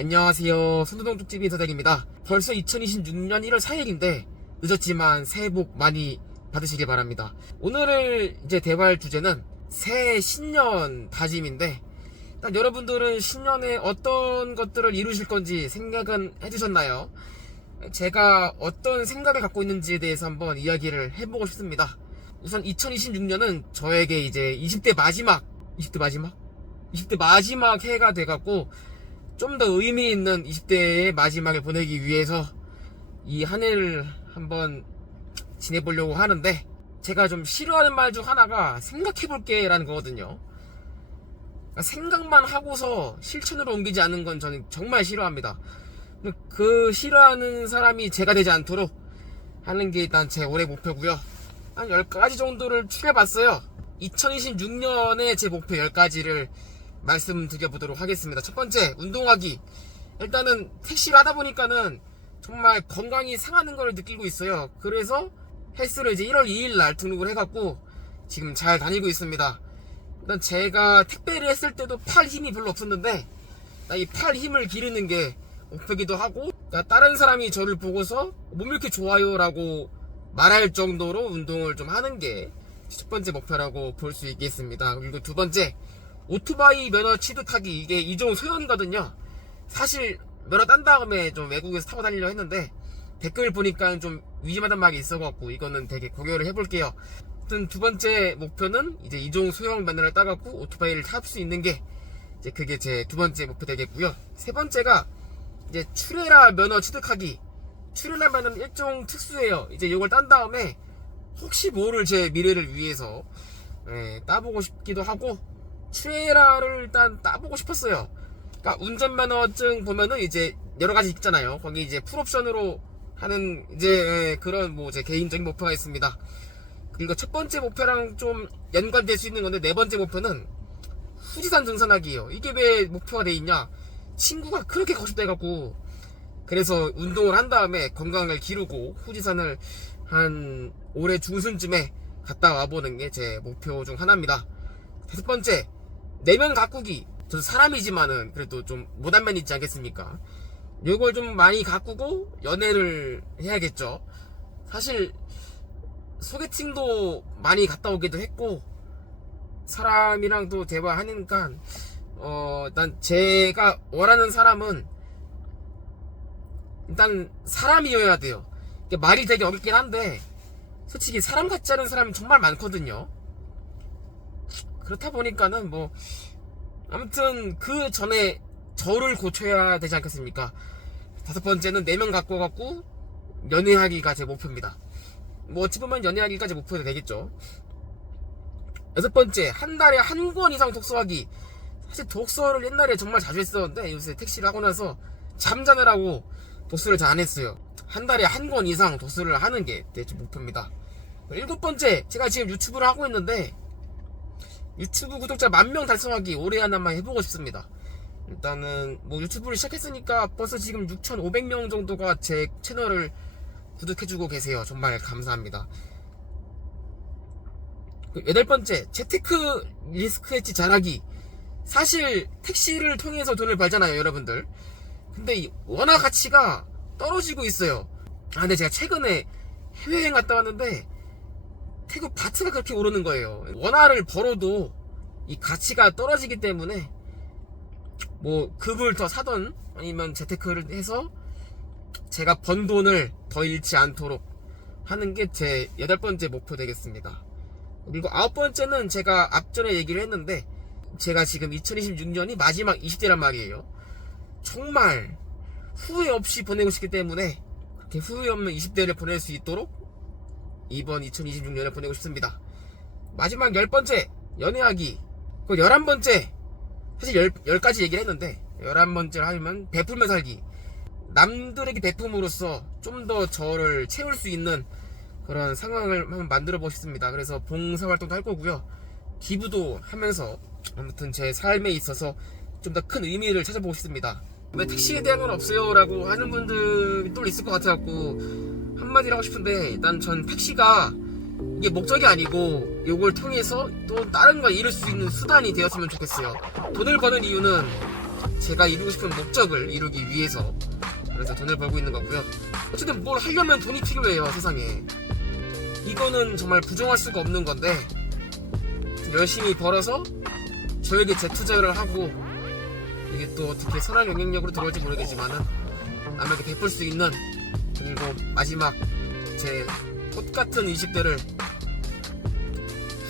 안녕하세요. 손두동 쪽집이 사장입니다. 벌써 2026년 1월 4일인데 늦었지만 새해 복 많이 받으시길 바랍니다. 오늘 이제 대화할 주제는 새해 신년 다짐인데 일단 여러분들은 신년에 어떤 것들을 이루실 건지 생각은 해두셨나요? 제가 어떤 생각을 갖고 있는지에 대해서 한번 이야기를 해보고 싶습니다. 우선 2026년은 저에게 이제 20대 마지막, 20대 마지막? 20대 마지막 해가 돼갖고 좀 더 의미 있는 20대의 마지막을 보내기 위해서 이 한 해를 한번 지내보려고 하는데 제가 좀 싫어하는 말 중 하나가 생각해볼게 라는 거거든요. 그러니까 생각만 하고서 실천으로 옮기지 않는 건 저는 정말 싫어합니다. 그 싫어하는 사람이 제가 되지 않도록 하는 게 일단 제 올해 목표고요. 한 10가지 정도를 추려봤어요. 2026년에 제 목표 10가지를 말씀드려보도록 하겠습니다. 첫 번째, 운동하기. 일단은 택시를 하다 보니까는 정말 건강이 상하는 걸 느끼고 있어요. 그래서 헬스를 이제 1월 2일 날 등록을 해갖고 지금 잘 다니고 있습니다. 일단 제가 택배를 했을 때도 팔 힘이 별로 없었는데 이 팔 힘을 기르는 게 목표기도 하고 그러니까 다른 사람이 저를 보고서 몸이 이렇게 좋아요라고 말할 정도로 운동을 좀 하는 게 첫 번째 목표라고 볼 수 있겠습니다. 그리고 두 번째 오토바이 면허 취득하기 이게 이종 소형이거든요. 사실 면허 딴 다음에 좀 외국에서 타고 다니려 했는데 댓글 보니까 좀 위험하단 말이 있어갖고 이거는 되게 고려를 해볼게요. 아무튼 두 번째 목표는 이제 이종 소형 면허를 따갖고 오토바이를 탈 수 있는 게 이제 그게 제 두 번째 목표 되겠고요. 세 번째가 이제 추레라 면허 취득하기. 추레라 면허는 일종 특수해요. 이제 이걸 딴 다음에 혹시 모를 제 미래를 위해서 예, 따보고 싶기도 하고 추레라를 일단 따보고 싶었어요. 그러니까 운전면허증 보면은 이제 여러 가지 있잖아요. 거기 이제 풀옵션으로 하는 이제 예, 그런 뭐 제 개인적인 목표가 있습니다. 그리고 첫 번째 목표랑 좀 연관될 수 있는 건데 네 번째 목표는 후지산 등산하기예요. 이게 왜 목표가 돼 있냐? 친구가 그렇게 싶다 해갖고 그래서 운동을 한 다음에 건강을 기르고 후지산을 한 올해 중순쯤에 갔다 와보는 게 제 목표 중 하나입니다. 다섯 번째 내면 가꾸기. 저도 사람이지만은 그래도 좀 못한 면 있지 않겠습니까? 이걸 좀 많이 가꾸고 연애를 해야겠죠. 사실 소개팅도 많이 갔다 오기도 했고 사람이랑도 대화하니까 어 일단 제가 원하는 사람은 일단 사람이어야 돼요. 말이 되게 어렵긴 한데 솔직히 사람 같지 않은 사람이 정말 많거든요. 그렇다 보니까는 뭐 아무튼 그 전에 저를 고쳐야 되지 않겠습니까? 다섯 번째는 내면 갖고 갖고 연애하기가 제 목표입니다. 뭐 어찌 보면 연애하기가 제 목표가 되겠죠. 여섯 번째 한 달에 한 권 이상 독서하기. 사실 독서를 옛날에 정말 자주 했었는데 요새 택시를 하고 나서 잠자느라고 독서를 잘 안 했어요. 한 달에 한 권 이상 독서를 하는 게 제 목표입니다. 일곱 번째 제가 지금 유튜브를 하고 있는데 유튜브 구독자 만 명 달성하기 올해 하나만 해보고 싶습니다. 일단은 뭐 유튜브를 시작했으니까 벌써 지금 6,500명 정도가 제 채널을 구독해주고 계세요. 정말 감사합니다. 그 여덟 번째 재테크 리스크 해지 잘하기. 사실 택시를 통해서 돈을 벌잖아요, 여러분들. 근데 이 원화 가치가 떨어지고 있어요. 아, 근데 제가 최근에 해외여행 갔다 왔는데 태국 바트가 그렇게 오르는 거예요. 원화를 벌어도 이 가치가 떨어지기 때문에 뭐 급을 더 사던 아니면 재테크를 해서 제가 번 돈을 더 잃지 않도록 하는 게 제 여덟 번째 목표 되겠습니다. 그리고 아홉 번째는 제가 앞전에 얘기를 했는데 제가 지금 2026년이 마지막 20대란 말이에요. 정말 후회 없이 보내고 싶기 때문에 그렇게 후회 없는 20대를 보낼 수 있도록 이번 2026년을 보내고 싶습니다. 마지막 열 번째 연애하기. 그 열한 번째 사실 열, 열 가지 얘기를 했는데 열한 번째를 하면 베풀며 살기. 남들에게 베품으로써 좀 더 저를 채울 수 있는 그런 상황을 한번 만들어 보고 싶습니다. 그래서 봉사활동도 할 거고요. 기부도 하면서 아무튼 제 삶에 있어서 좀 더 큰 의미를 찾아보고 싶습니다. 왜 택시에 대한 건 없어요? 라고 하는 분들이 또 있을 것 같아갖고 한마디를 하고 싶은데 일단 전 택시가 이게 목적이 아니고 이걸 통해서 또 다른 걸 이룰 수 있는 수단이 되었으면 좋겠어요. 돈을 버는 이유는 제가 이루고 싶은 목적을 이루기 위해서 그래서 돈을 벌고 있는 거고요. 어쨌든 뭘 하려면 돈이 필요해요 세상에. 이거는 정말 부정할 수가 없는 건데 열심히 벌어서 저에게 재투자를 하고 이게 또 어떻게 선한 영향력으로 들어올지 모르겠지만은 남에게 베풀 수 있는 그리고 마지막 제 꽃같은 20대를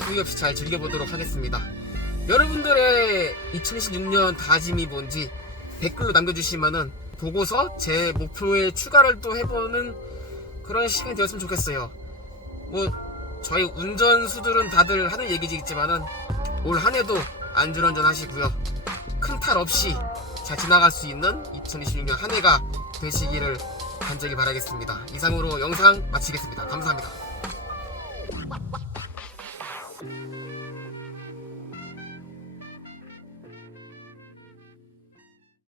후회 없이 잘 즐겨보도록 하겠습니다. 여러분들의 2026년 다짐이 뭔지 댓글로 남겨주시면은 보고서 제 목표에 추가를 또 해보는 그런 시간이 되었으면 좋겠어요. 뭐 저희 운전수들은 다들 하는 얘기지만 올 한해도 안전운전 하시고요. 큰 탈 없이 잘 지나갈 수 있는 2026년 한 해가 되시기를 간절히 바라겠습니다. 이상으로 영상 마치겠습니다. 감사합니다.